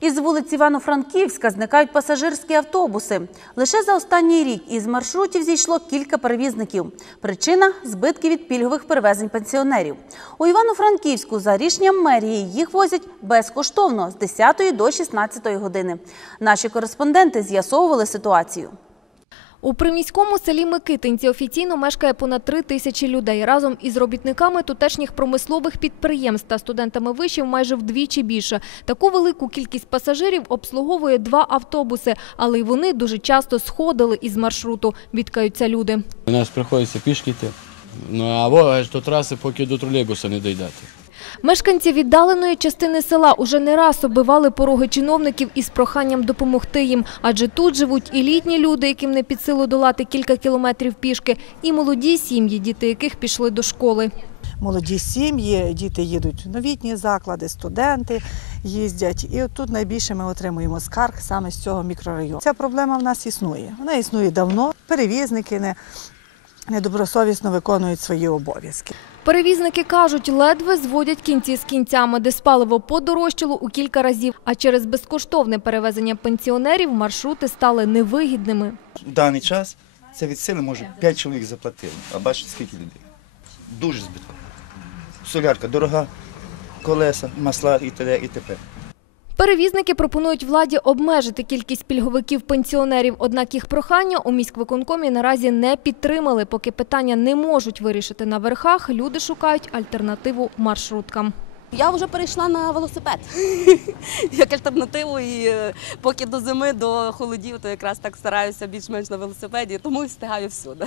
Із вулиць Івано-Франківська зникають пасажирські автобуси. Лише за останній рік із маршрутів зійшло кілька перевізників. Причина збитки від пільгових перевезень пенсіонерів. У Івано-Франківську за рішенням мерії їх возять безкоштовно з 10 до 16 години. Наші кореспонденти з'ясовували ситуацію. У приміському селі Микитинці офіційно мешкає понад три тисячі людей. Разом із робітниками тутешніх промислових підприємств та студентами вишів майже вдвічі більше. Таку велику кількість пасажирів обслуговує два автобуси, але й вони дуже часто сходили із маршруту, відкаються люди. У нас приходиться пішки йти. Ну або аж до траси, поки до тролейбуса не дійдете. Мешканці віддаленої частини села уже не раз оббивали пороги чиновників із проханням допомогти їм, адже тут живуть і літні люди, яким не під силу долати кілька кілометрів пішки, і молоді сім'ї, діти яких пішли до школи. молоді сім'ї, діти їдуть в новітні заклади, студенти їздять. І тут найбільше ми отримуємо скарг саме з цього мікрорайону. Ця проблема в нас існує. Вона існує давно. Перевізники не, недобросовісно виконують свої обов'язки. Перевізники кажуть, ледве зводять кінці з кінцями, де спаливо подорожчало у кілька разів, а через безкоштовне перевезення пенсіонерів маршрути стали невигідними. В даний час це від сили може 5 чоловік заплатили. А бачите, скільки людей. Дуже збитково. Солярка дорога, колеса, масла і т.д. і т.п. Перевізники пропонують владі обмежити кількість пільговиків-пенсіонерів, однак їх прохання у міськвиконкомі наразі не підтримали. Поки питання не можуть вирішити на верхах, люди шукають альтернативу маршруткам. Я вже перейшла на велосипед як альтернативу. І е, поки до зими, до холодів, то якраз так стараюся більш-менш на велосипеді, тому і встигаю всюди.